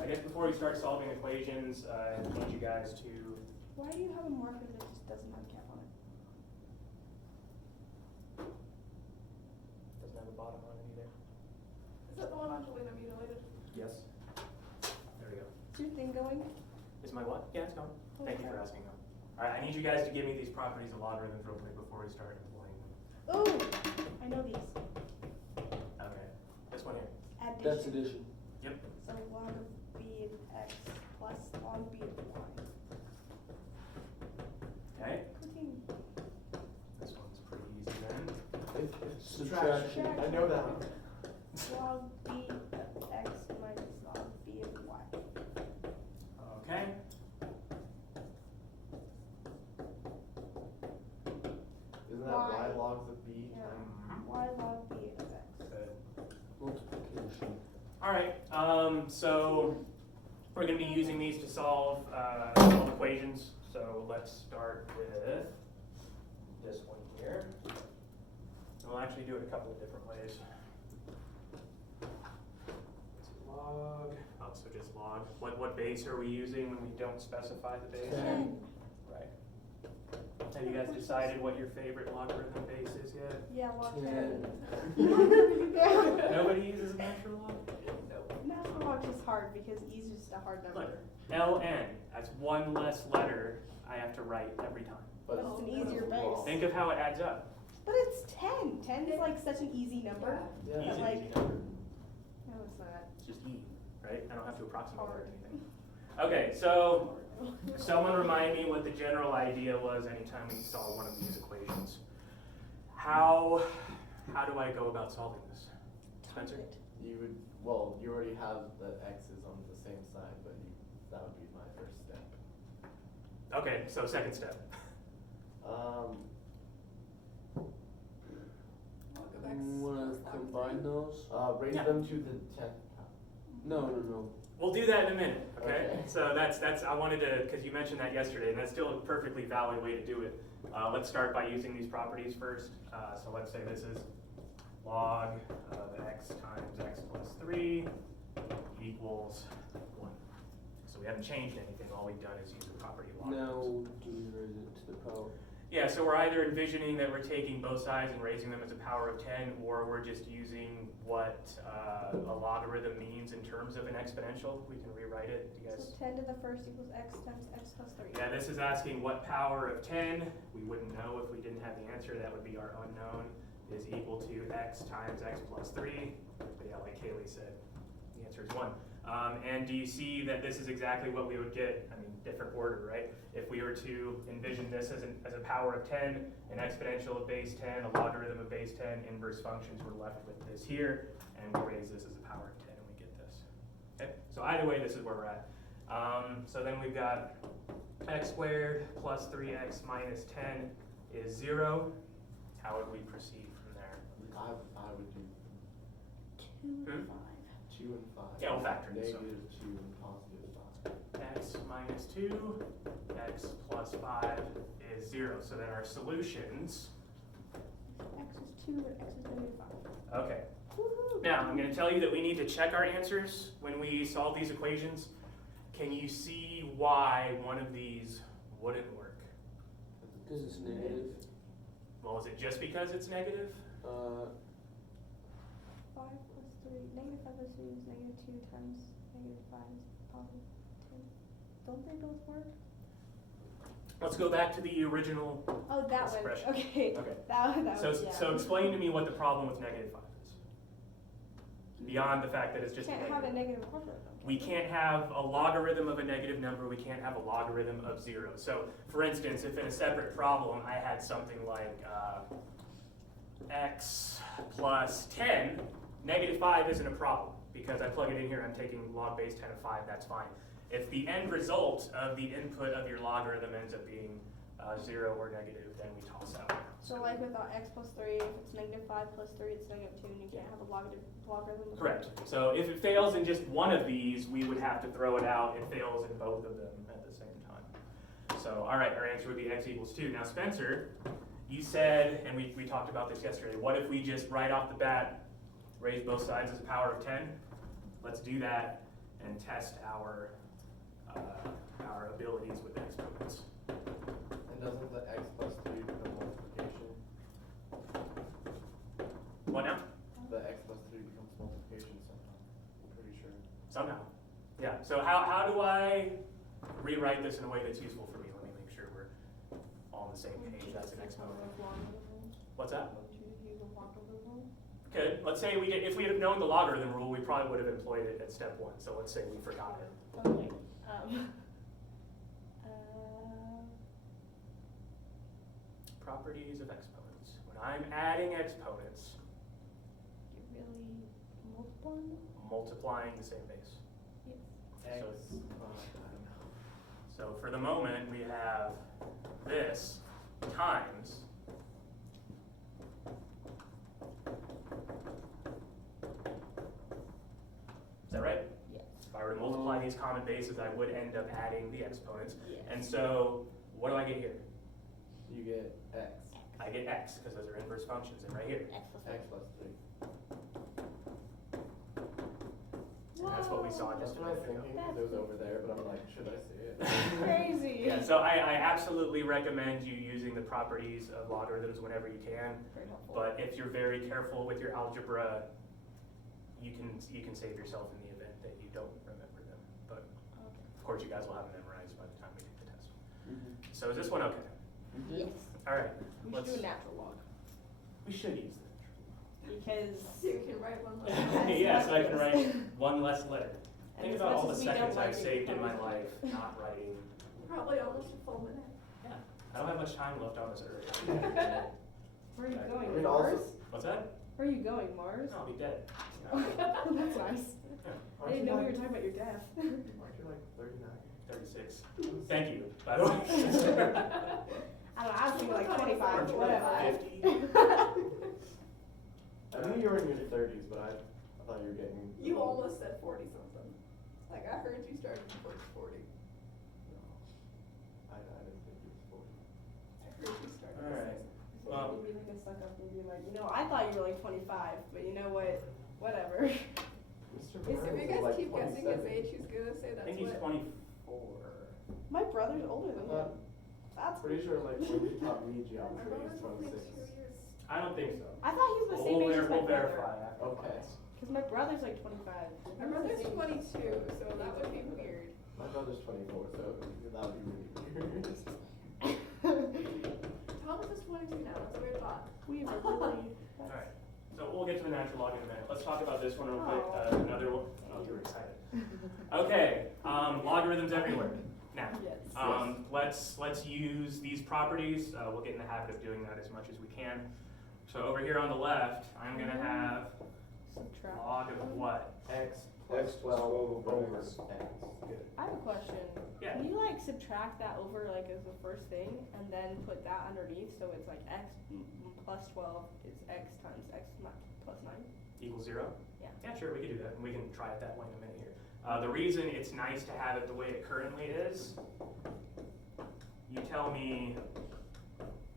I guess before we start solving equations, I need you guys to. Why do you have a marker that just doesn't have a cap on it? Doesn't have a bottom on it either. Is that the one Angelina mutilated? Yes. There we go. Is your thing going? Is my what? Yeah, it's going. Thank you for Okay. asking. All right, I need you guys to give me these properties of logarithms real quick before we start employing them. Oh, I know these. Okay. This one here. Addition. That's addition. Yep. So log of b of x plus log b of y. Okay. Cooking. This one's pretty easy then. Subtraction. I know that one. Log b of x minus log b of y. Okay. Isn't that Y. y logs of b Yeah. times? Y log b of x. Good. Multiplication. All right. So we're going to be using these to solve equations. So let's start with this one here. We'll actually do it a couple of different ways. Log. Oh, so just log. What base are we using when we don't specify the base? 10. Right. Have you guys decided what your favorite logarithm base is yet? Yeah, log 10. 10. Yeah. Nobody uses natural log? Natural log is hard because e is just a hard number. Look, ln, that's one less letter I have to write every time. But it's an easier base. Think of how it adds up. But it's 10. 10 is like such an easy number. Yeah. Easy, like- easy number. No, it's not. It's just e, right? I don't have to approximate or Hard. anything. Okay, so someone remind me what the general idea was anytime we solve one of these equations. How do I go about solving this? Spencer? You would, well, you already have the x's on the same side, but that would be my first step. Okay, so second step. Log of x. Wanna combine those? Raise Yeah. them to the 10th power. No. We'll do that in a minute, okay? Okay. So that's I wanted to, because you mentioned that yesterday, and that's still a perfectly valid way to do it. Let's start by using these properties first. So let's say this is log of x times x plus 3 equals 1. So we haven't changed anything. All we've done is use the property of logarithms. Now, do we raise it to the power? Yeah, so we're either envisioning that we're taking both sides and raising them as a power of 10, or we're just using what a logarithm means in terms of an exponential. We can rewrite it. Do you So guys? 10 to the first equals x times x plus 3. Yeah, this is asking what power of 10. We wouldn't know if we didn't have the answer. That would be our unknown, is equal to x times x plus 3. But yeah, like Kaylee said, the answer is 1. And do you see that this is exactly what we would get? I mean, different order, right? If we were to envision this as a power of 10, an exponential of base 10, a logarithm of base 10, inverse functions, we're left with this here, and we raise this as a power of 10, and we get this. Okay, so either way, this is where we're at. So then we've got x squared plus 3x minus 10 is 0. How would we proceed from there? I would do 2 and Hmm? 5. 2 and 5. Yeah, we'll factor in, so. Negative 2 and positive 5. X minus 2, x plus 5 is 0. So then our solutions, X is 2 and x is negative 5. okay. Woohoo! Now, I'm going to tell you that we need to check our answers when we solve these equations. Can you see why one of these wouldn't work? Because it's negative. Well, is it just because it's negative? 5 plus 3. Negative 5 plus 3 is negative 2 times negative 5 is positive 2. Don't they both work? Let's go back to the original. Oh, that Expression. one. Okay. Okay. That So, was, yeah. so explain to me what the problem with negative 5 is. Beyond the fact that it's just a Can't negative. have a negative logarithm. We can't have a logarithm of a negative number, we can't have a logarithm of 0. So, for instance, if in a separate problem I had something like x plus 10, negative 5 isn't a problem, because I plug it in here, I'm taking log base 10 of 5, that's fine. If the end result of the input of your logarithm ends up being 0 or negative, then we toss that one out. So like with our x plus 3, if it's negative 5 plus 3, it's negative 2, and you can't have a logarithm of Correct. So if it fails in just one of these, we would have to throw it out. It fails in both of them at the same time. So, all right, our answer would be x equals 2. Now, Spencer, you said, and we talked about this yesterday, what if we just right off the bat raise both sides as a power of 10? Let's do that. and test our abilities with exponents. And doesn't the x plus 3 become multiplication? What now? The x plus 3 becomes multiplication somehow. I'm pretty sure. Somehow. Yeah, so how do I rewrite this in a way that's useful for me? Let me make sure we're all on the same page. That's an exponent. What's that? Okay, let's say if we had known the logarithm rule, we probably would have employed it at step 1. So let's say we forgot it. Okay. Properties of exponents. When I'm adding exponents, You're really multiplying? multiplying the same base. Yes. X. So- I don't know. So for the moment, we have this times is that right? Yes. If I were to multiply these common bases, I would end up adding the exponents. Yes. And so what do I get here? You get x. I get x, because those are inverse functions, and right here. X plus X plus 3. And that's what we saw That's just a what I was minute ago. thinking, because it was over there, but I'm like, should I say it? Crazy. Yeah, so I absolutely recommend you using the properties of logarithms whenever you can. Very helpful. But if you're very careful with your algebra, you can save yourself in the event that you don't remember them. But Okay. of course, you guys will have them memorized by the time we take the test. Mhm. So is this one okay? Yes. All right. We should Let's- do a natural log. We should use Because You can write one that. less. Yeah, so I can write one less letter. And Think as about much all the as we don't seconds I've like it, saved in my probably- life not writing. Probably almost a full minute. Yeah. I don't have much time left on this earth. Where are you I going? I mean, Mars? also- What's that? Where are you going, Mars? No, I'll be dead. That's nice. Yeah. I didn't know we were talking about your death. Aren't you like 39? 36. Thank you, by the way. I don't know, I was thinking like 25, Aren't but you like whatever. 50? I knew you were in your 30s, but I thought you were getting. You almost said 40 something. Like I heard you started before 40. No. I didn't think you was 40. I heard you started. All right. So Well- you'd be like a suck up and be like, you know, I thought you were like 25, but you know what? Whatever. Mr. If Burns you is guys like keep guessing his 27. age, he's gonna say I that's think he's what. 24. My brother's older than him. That's Pretty sure like when you taught me My geometry, brother's he's only 26. 2 years. I don't think so. I thought he was the same age as my We'll brother. verify after Okay. class. Because my brother's like 25. My brother's 22, so that would be weird. My brother's 24, so that would be really weird. Thomas is 22 now. That's a weird thought. We were really. All right. So we'll get to the natural log in a minute. Let's talk about this one real quick. Oh. Another one. Oh, you're excited. Okay. Logarithms everywhere. Now, Yes. let's use these properties. We'll get in the habit of doing that as much as we can. So over here on the left, I'm gonna have Subtract. log of what? X plus 12 over X. Good. I have a question. Yeah. Can you like subtract that over like as the first thing and then put that underneath so it's like x plus 12 is x times x plus 9? Equals 0? Yeah. Yeah, sure, we can do that, and we can try it that way in a minute here. The reason it's nice to have it the way it currently is, you tell me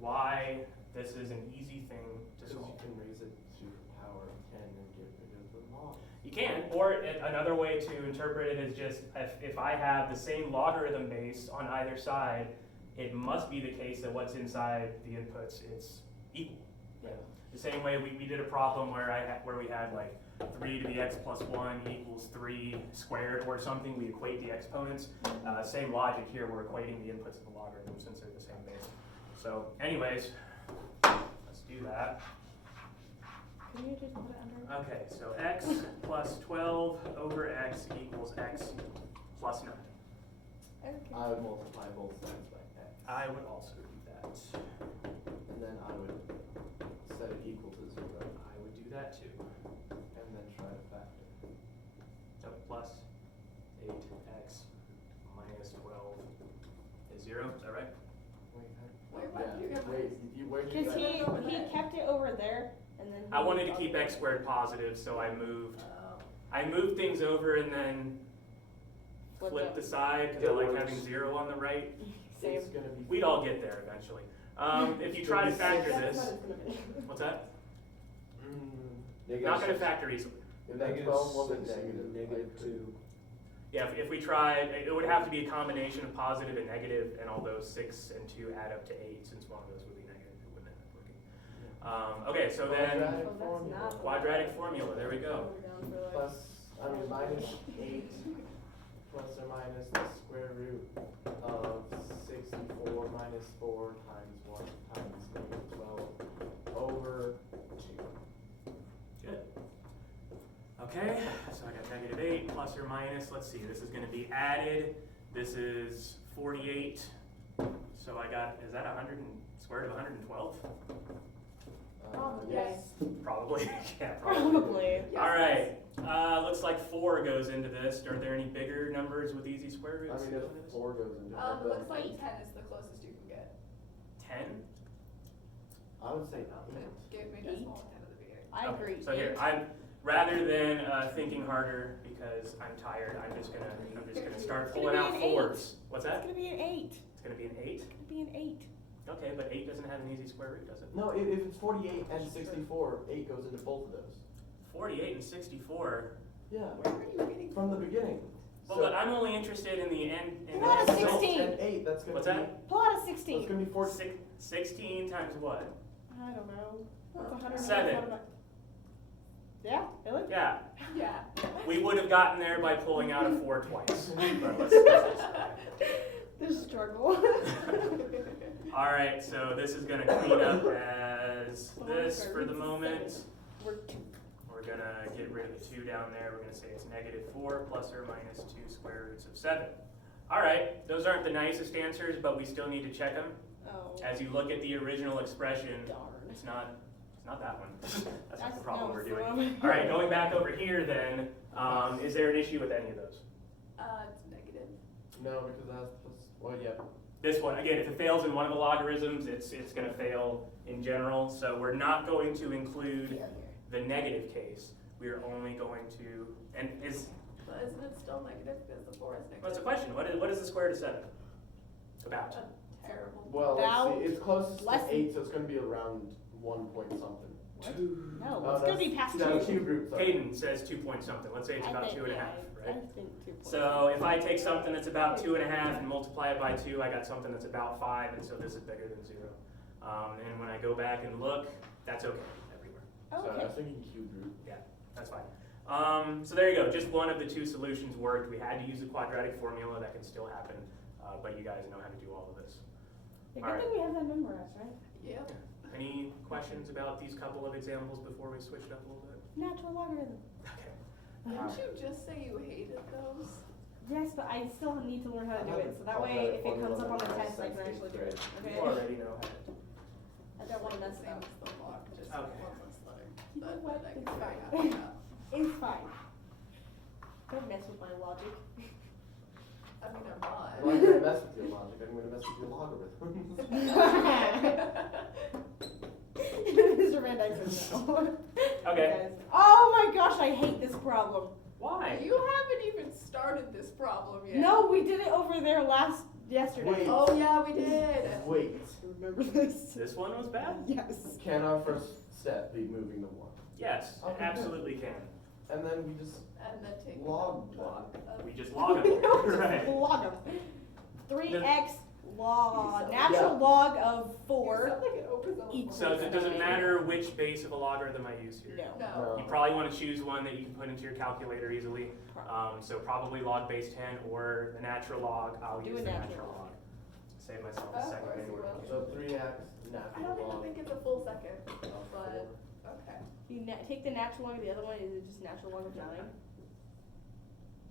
why this is an easy thing to Because you solve. can raise it to the power of 10 and get rid of the log. You can, or another way to interpret it is just if I have the same logarithm base on either side, it must be the case that what's inside the inputs is equal. Yeah. The same way we did a problem where we had like 3 to the x plus 1 equals 3 squared or something. We equate the exponents. Same logic here. We're equating the inputs of the logarithm since they're the same base. So, anyways, let's do that. Can you just put it under? Okay, so x plus 12 over x equals x plus 9. Okay. I would multiply both sides by X. I would also do that. And then I would set it equal to 0. I would do that too. And then try to factor. So plus 8x minus 12 is 0, is that right? Wait, why did you get Wait, where'd you Because get he kept it over there and then. I wanted to keep x squared positive, so I moved things over and then flip the side because I like having 0 on the right. Same. It's gonna be. We'd all get there eventually. If you try to factor That's this, what it's gonna be. what's that? Negative Not going to six. factor easily. If that Negative 12 wasn't six and negative, negative I could- 2. Yeah, if we tried, it would have to be a combination of positive and negative, and all those 6 and 2 add up to 8, since one of those would be negative, it wouldn't end up working. Okay, so then, Quadratic Oh, that's formula. not- quadratic formula, there we go. We're down for like- Minus 8 plus or minus the square root of 64 minus 4 times 1 times negative 12 over 2. Good. Okay, so I got negative 8 plus or minus, let's see, this is gonna be added, this is 48, so I got, is that 100 and, square root of 112? Probably. Yes. Probably, yeah, probably. Probably. Yes, All right, looks like 4 goes into this. Are there any bigger numbers with easy square roots? I mean, if 4 goes into it, It then looks like 10 is the closest you can get. 10? I would say But 8. it gave me Eight? decimal 10 at the beginning. I Okay, agree. So here, rather than thinking harder because I'm tired, I'm just gonna start It's pulling gonna out be an 4s. What's It's that? gonna be an 8. It's gonna be an 8? It's gonna be an 8. Okay, but 8 doesn't have an easy square root, does it? No, if it's 48 and 64, 8 goes into both of those. 48 and 64. Yeah, Where are you getting from the beginning. Well, but I'm only interested in the end. In Pull out the a end result. 16. And 8, that's gonna What's be. that? Pull out a So it's 16. gonna be 4. 16 times what? I don't know. What's 100? 7. Yeah, really? Yeah, Yeah. we would have gotten there by pulling out a 4 twice. But let's The struggle. All right, so this is gonna clean up as this for the moment. We're 2. We're gonna get rid of the 2 down there. We're gonna say it's negative 4 plus or minus 2 square roots of 7. All right, those aren't the nicest answers, but we still need to check them. Oh, As you look at the original expression, darn. it's not that one. That's not the problem no, we're it's the doing. one. All right, going back over here then, is there an issue with any of those? It's negative. No, because that's plus. Well, yeah. This one, again, if it fails in one of the logarithms, it's gonna fail in general, so we're not going to include the negative case. We are only going to, and is, But isn't it still negative because the 4 is negative? what's the question? What is the square root of 7? About? A terrible. Well, About let's see. It's closest less to 8, so it's gonna be around 1 point something. No, Oh, it's gonna be that's- past no, 2. cube root. Sorry. Hayden says 2 point something. Let's say it's about 2.5, I right? think 2. So if I take something that's about 2.5 and multiply it by 2, I got something that's about 5, and so this is bigger than 0. And when I go back and look, that's okay everywhere. Sorry, I Okay. was thinking cube root. That's fine. So there you go. Just one of the 2 solutions worked. We had to use a quadratic formula. That can still happen, but you guys know how to do all of this. The All good right. thing we have that memorized, right? Yeah. Any questions about these couple of examples before we switch it up a little bit? Natural logarithm. Okay. Didn't you just say you hated those? Yes, but I still need to learn how to do it, so that way if it comes up on the test, I can actually do it. You Okay? already know how to. I don't want to mess it Same up. as the log, just Okay. one less letter. You know But what? I can It's figure fine. it out. It's fine. Don't mess with my logic. I mean, I'm I'm not gonna mess with your logic. I'm gonna mess with your logarithms. Mr. Van Dyke says no. Okay. Guys. Oh my gosh, I hate this problem. Why? You haven't even started this problem yet. No, we did it over there yesterday. Wait. Oh yeah, we did. Wait. Remember this? This one was bad? Yes. Can our first step be moving the 1? Yes, it Okay, absolutely can. And then we just And then take Log the plot. of- We just log them. Right. Log them. 3x log, Yeah. natural log of You 4. sound like it opens up equals So does it matter which base of a logarithm I use here? No. No. You probably want to choose one that you can put into your calculator easily. So probably log base 10 or the natural log. I'll Do use a the natural natural log. log. Save myself Of a second course you anyway. will. so 3x I natural don't even log think it's a full second, of but 4. okay. You take the natural log, the other one is just natural log of 9.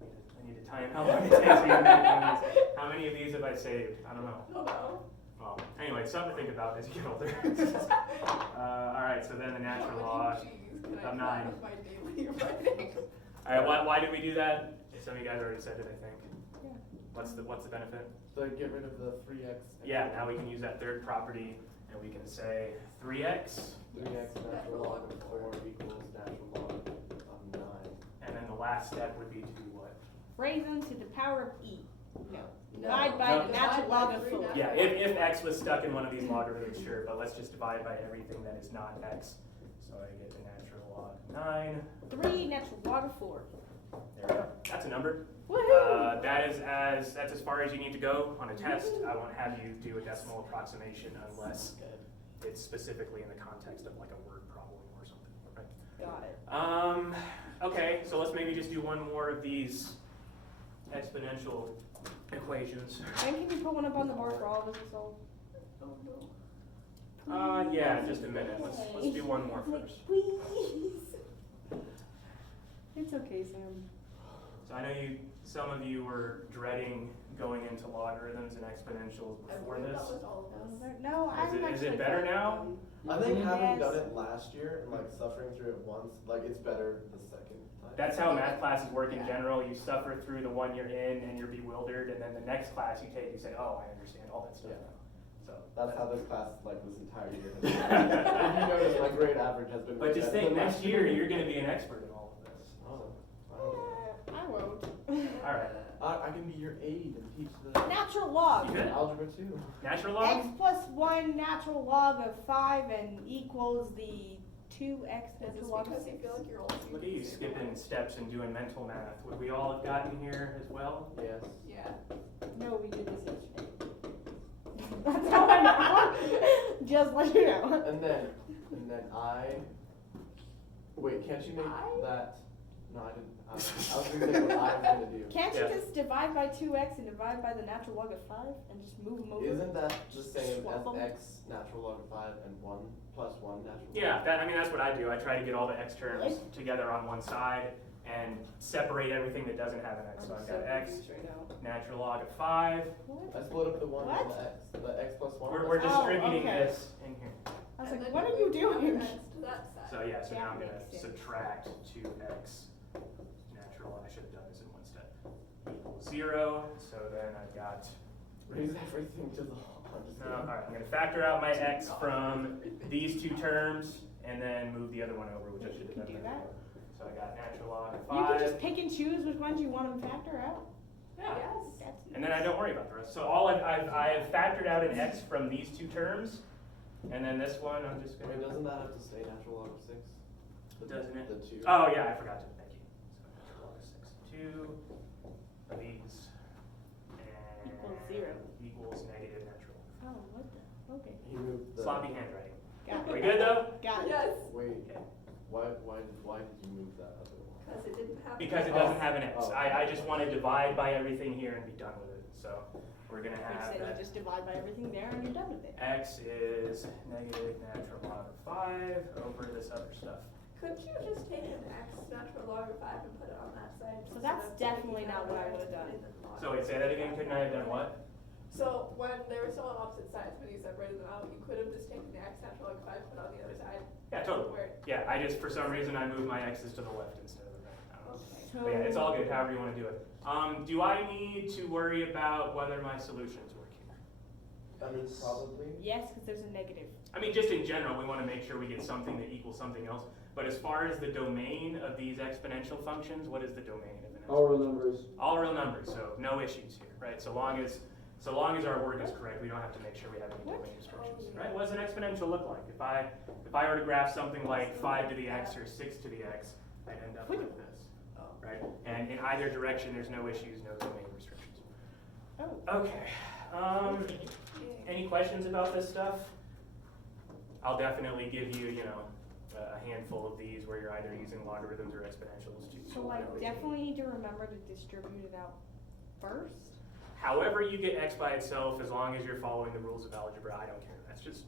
I need to time how long it takes me to make one of these. How many of these have I saved? I don't know. I don't know. Well, anyway, something to think about as you get older. All right, so then the natural How log. many G's can I of find 9. with my daily writing? All right, why did we do that? Some of you guys already said it, I think. Yeah. What's the benefit? So get rid of the 3x. Yeah, now we can use that third property, and we can say 3x, 3x natural log of 4 equals natural log of 9. and then the last step would be to do what? Raise them to the power of e. No. No. Divide by No. the natural Divide by log of 3 4. natural Yeah, log. if x was stuck in one of these logarithms, sure, but let's just divide by everything that is not x. So I get the natural log of 9. 3 natural log of 4. There we go. That's a number. Woohoo! That's as far as you need to go on a test. I won't have you do a decimal approximation unless it's specifically in the context of like a word problem or something, right? Got it. Okay, so let's maybe just do one more of these exponential equations. And can you put one up on the board for all of us to solve? Oh no. Yeah, just a minute. Let's do one more first. Please. It's okay, Sam. So I know some of you were dreading going into logarithms and exponentials I before believe this. that was all of us. No, Is I'm it actually. better now? I think having Yes. done it last year and like suffering through it once, like it's better the second time. That's how math classes work in Yeah. general. You suffer through the one you're in and you're bewildered, and then the next class you take, you say, oh, I understand all that stuff Yeah. now. So That's how this class, like this entire year has been. If you notice, my grade average has been. But just better think, than next last year, you're gonna be an expert in all of this. Oh, I don't know. I won't. Alright, I can be your aide and teach the Natural log. You good? algebra too. natural X log? plus 1 natural log of 5 and equals the 2x Is this natural log of because 6. you feel like you're old? Look at you skipping steps and doing mental math. Would we all have gotten here as well? Yes. Yeah. No, we did this yesterday. That's how I know. Just let you know. And then wait, can't you make I? that? No, I didn't. I was gonna say what I was gonna do. Can't you Yeah. just divide by 2x and divide by the natural log of 5 and just move them over? Isn't that the same Swap 'em? as x natural log of 5 and 1 plus 1 natural log? Yeah, that's what I do. I try to get all the x terms together on one side and separate everything that doesn't have an x. So I'm I've so got x, confused right now. natural log of 5. What? I split up the 1 What? and the x plus 1. We're Oh, distributing okay. this in here. I was And like, then what are move you the doing? other ends to that side. So yeah, so now I'm That gonna makes sense. subtract 2x natural, I should have done this in one step, equals 0. So then I've got, Raise everything to the I'm just no, kidding. alright, I'm gonna factor out my x from these two terms and then move the other one over, which I should have You done can do before. So I got natural log of You can 5. just pick and choose which ones you want to factor out. Yeah. Yes. That's And then I don't worry about the rest. So all I have factored out an x from these two terms, and then this one I'm just Wait, gonna. doesn't that have to stay natural log of 6? Doesn't it? The 2. Oh yeah, I forgot to. Thank you. So natural log of 6, 2 of these, and Equals 0. equals negative natural. Oh, what the? Okay. You moved the. Sloppy handwriting. Got We it. good though? Got it. Yes. Wait, Okay. why did you move that other one? Because it didn't have. Because it Oh. doesn't have an x. Oh. I just want to divide by everything here and be done with it. So we're gonna You have said that. you just divide by everything there and you're done with it. X is negative natural log of 5 over this other stuff. Couldn't you just take an x natural log of 5 and put it on that side? So instead that's of taking definitely it not out what I there would've and done. putting the log So wait, say that again. Couldn't I have done what? So when they were still on opposite sides, when you separated them out, you could have just taken the x natural log of 5, put it on the other side. Yeah, totally. Where, Yeah, I just, for some reason, I moved my x's to the left instead of the right. I don't know. okay. So, But yeah, it's all good, however you want to do it. Do I need to worry about whether my solutions work here? I mean, probably. yes, because there's a negative. I mean, just in general, we want to make sure we get something that equals something else. But as far as the domain of these exponential functions, what is the domain of an exponential? All real numbers. All real numbers, so no issues here, right? So long as our work is correct, we don't have to make sure we have any What? domain restrictions, right? What does an exponential look like? If I were to graph something like 5 to the x or 6 to the x, I'd end up like this, Oh. right? And in either direction, there's no issues, no domain restrictions. Oh. Okay, any questions about this stuff? I'll definitely give you, a handful of these where you're either using logarithms or exponentials to. So I definitely need to remember to distribute it out first. However you get x by itself, as long as you're following the rules of algebra, I don't care. That's just